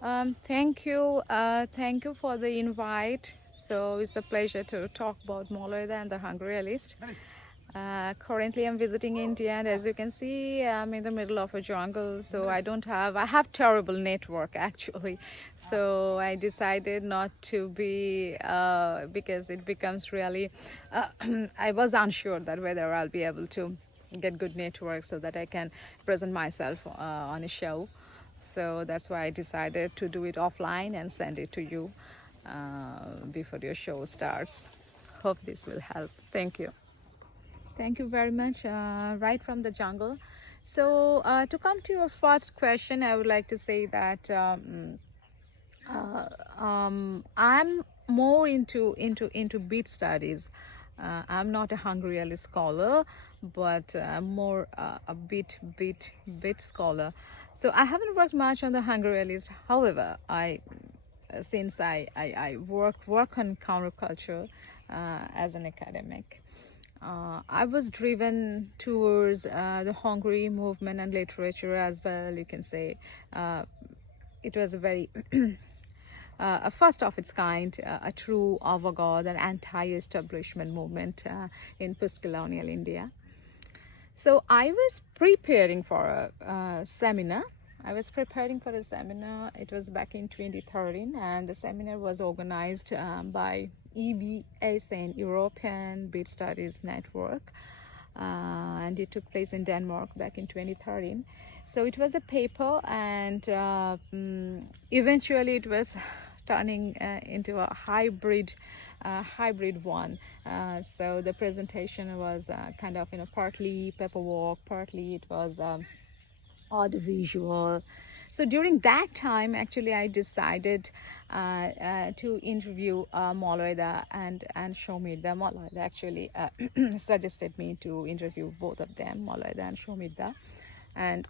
Thank you for the invite. So it's a pleasure to talk about Malay and the Hungryalist. Currently, I'm visiting India, and as you can see, I'm in the middle of a jungle. So I have terrible network actually. So I decided not to be because it becomes really. I was unsure that whether I'll be able to get good network so that I can present myself on a show. So that's why I decided to do it offline and send it to you before your show starts. Hope this will help. Thank you. Thank you very much. Right from the jungle. So to come to your first question, I would like to say that I'm more into beat studies. I'm not a Hungarian scholar, but more a bit scholar. So I haven't worked much on the Hungarianist. However, I work on counterculture as an academic. I was driven towards the Hungary movement and literature as well. You can say it was a very a first of its kind, a true avant-garde and anti-establishment movement in post-colonial India. So I was preparing for a seminar. It was back in 2013, and the seminar was organized by EBSN, European Beat Studies Network, and it took place in Denmark back in 2013. So it was a paper, and eventually it was turning into a hybrid one. So the presentation was kind of partly paperwork, partly it was audiovisual. So during that time, actually, I decided to interview Malaida and Shomida. Malaida actually suggested me to interview both of them, Malaida and Shomida, and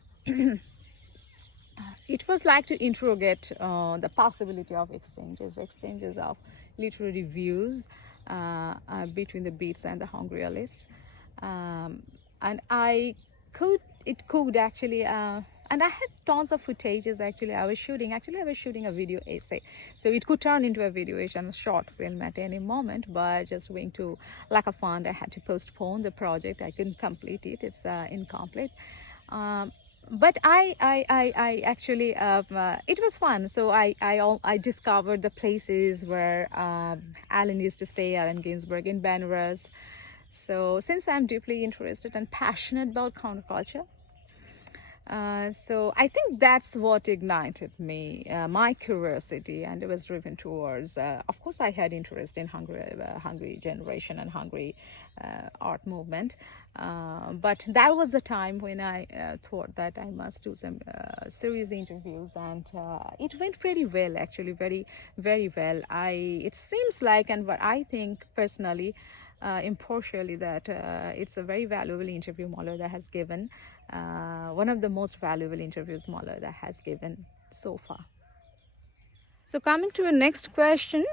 it was like to interrogate the possibility of exchanges of literary views between the Beats and the Hungryalist. And it could actually, and I had tons of footages actually. I was shooting a video essay. So it could turn into a video essay and a short film at any moment, but just owing to lack of fund, I had to postpone the project. I couldn't complete it. It's incomplete. But I actually it was fun. So I discovered the places where Allen used to stay, Allen Ginsberg in Benares. So since I'm deeply interested and passionate about counterculture, so I think that's what ignited me, my curiosity, and it was driven towards. Of course, I had interest in Hungary generation and Hungary art movement, but that was the time when I thought that I must do some serious interviews, and it went pretty well, actually, very, very well. It seems like, and what I think personally, impartially, that it's a very valuable interview Malaida has given. One of the most valuable interviews Malaida has given so far. So coming to the next question,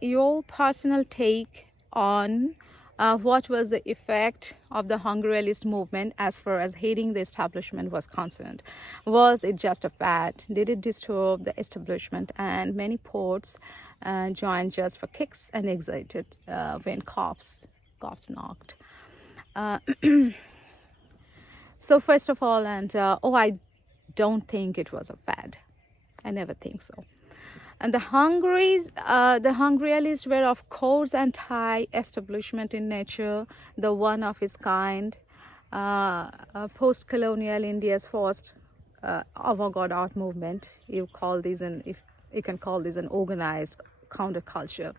your personal take on what was the effect of the Hungryalist movement as far as hating the establishment was concerned? Was it just a fad? Did it disturb the establishment? And many poets joined just for kicks and exited when cops knocked. So first of all, I don't think it was a fad. I never think so. And the Hungryalists were, of course, anti-establishment in nature, the one of its kind. Post-colonial India's first avant-garde art movement. You can call this an organized counterculture,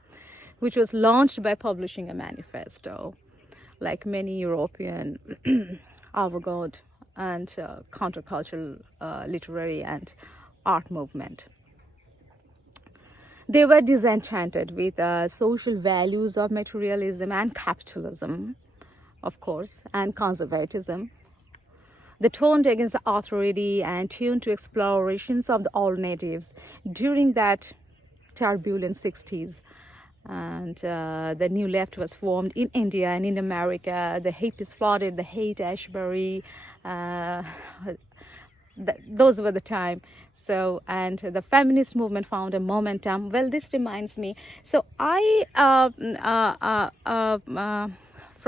which was launched by publishing a manifesto, like many European avant-garde and countercultural literary and art movement. They were disenchanted with social values of materialism and capitalism, of course, and conservatism. They turned against the authority and tuned to explorations of the alternatives during that turbulent 60s. And the new left was formed in India and in America. The hippies flooded the Haight-Ashbury. Those were the time So, and the feminist movement found a momentum. Well, this reminds me. So, from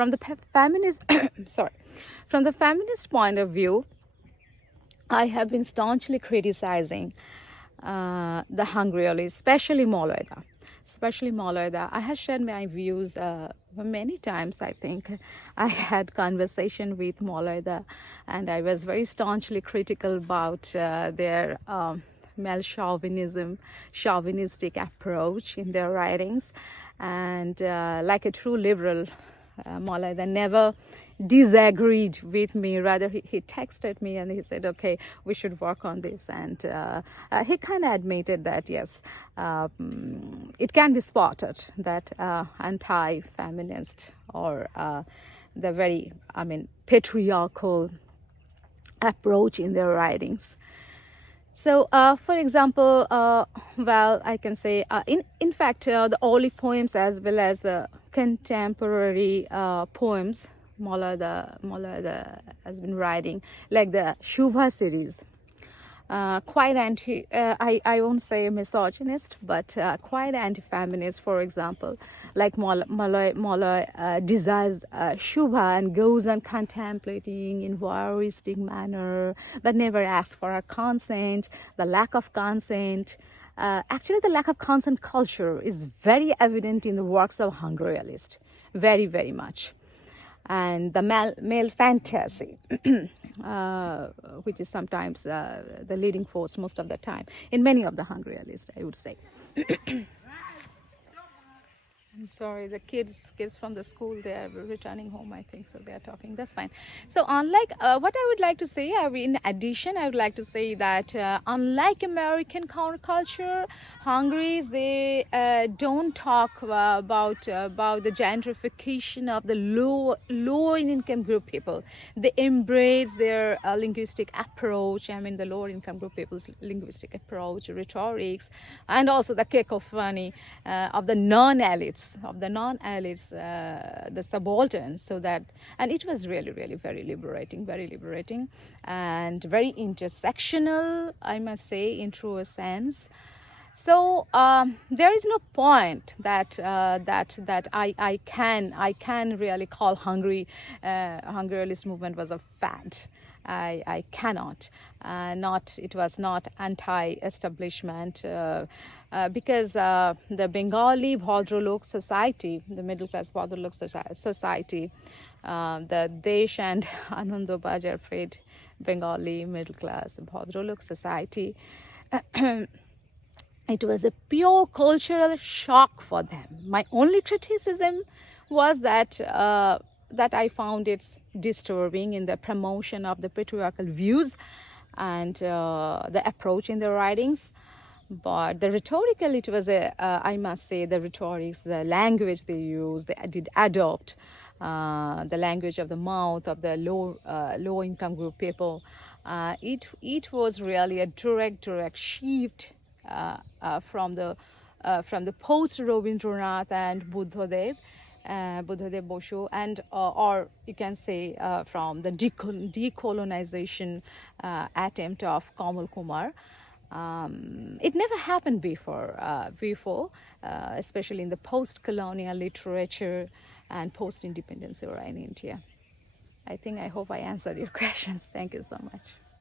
the feminist, sorry, from the feminist point of view, I have been staunchly criticizing the Hungarians, especially Malaida. Especially Malaida. I have shared my views many times. I think I had conversation with Malaida, and I was very staunchly critical about their male chauvinistic approach in their writings. And like a true liberal, Malaida never disagreed with me. Rather, he texted me and he said, okay, we should work on this. And he kind of admitted that, yes, it can be spotted that anti-feminist or the very, patriarchal approach in their writings. So, for example, well, I can say, in fact, the early poems as well as the contemporary poems Malaida has been writing, like the Shubha series, quite anti, I won't say misogynist, but quite anti-feminist. For example, like Malay desires Shubha and goes on contemplating in voyeuristic manner, but never asks for her consent, the lack of consent. Actually, the lack of consent culture is very evident in the works of Hungarianists, very, very much. And the male fantasy, which is sometimes the leading force most of the time in many of the Hungarianists, I would say. I'm sorry, the kids from the school, they are returning home, I think, so they are talking. That's fine. So unlike what I would like to say, in addition, I would like to say that unlike American counterculture, Hungaries, they don't talk about the gentrification of the lower income group people. They embrace their linguistic approach. I mean, the lower income group people's linguistic approach, rhetorics, and also the cacophony of the non-elites, the subalterns. So that, and it was really, really very liberating, and very intersectional, I must say, in true sense. So there is no point that I can really call Hungarianist movement was a fad. I cannot. It was not anti-establishment because the Bengali Bhadralok society, the middle class Bhadralok society, the Desh and Anando Bajar Fred Bengali middle class Bhadralok society. It was a pure cultural shock for them. My only criticism was that I found it disturbing in the promotion of the patriarchal views and the approach in the writings. But the rhetorical, it was I must say, the rhetorics, the language they used, they did adopt the language of the mouth of the low income group people. It was really a direct shift from the post Rabindranath and Buddhadev Bosho, and or you can say from the decolonization attempt of Kamal Kumar. It never happened before, especially in the post-colonial literature and post-independence era in India. I hope I answered your questions. Thank you so much.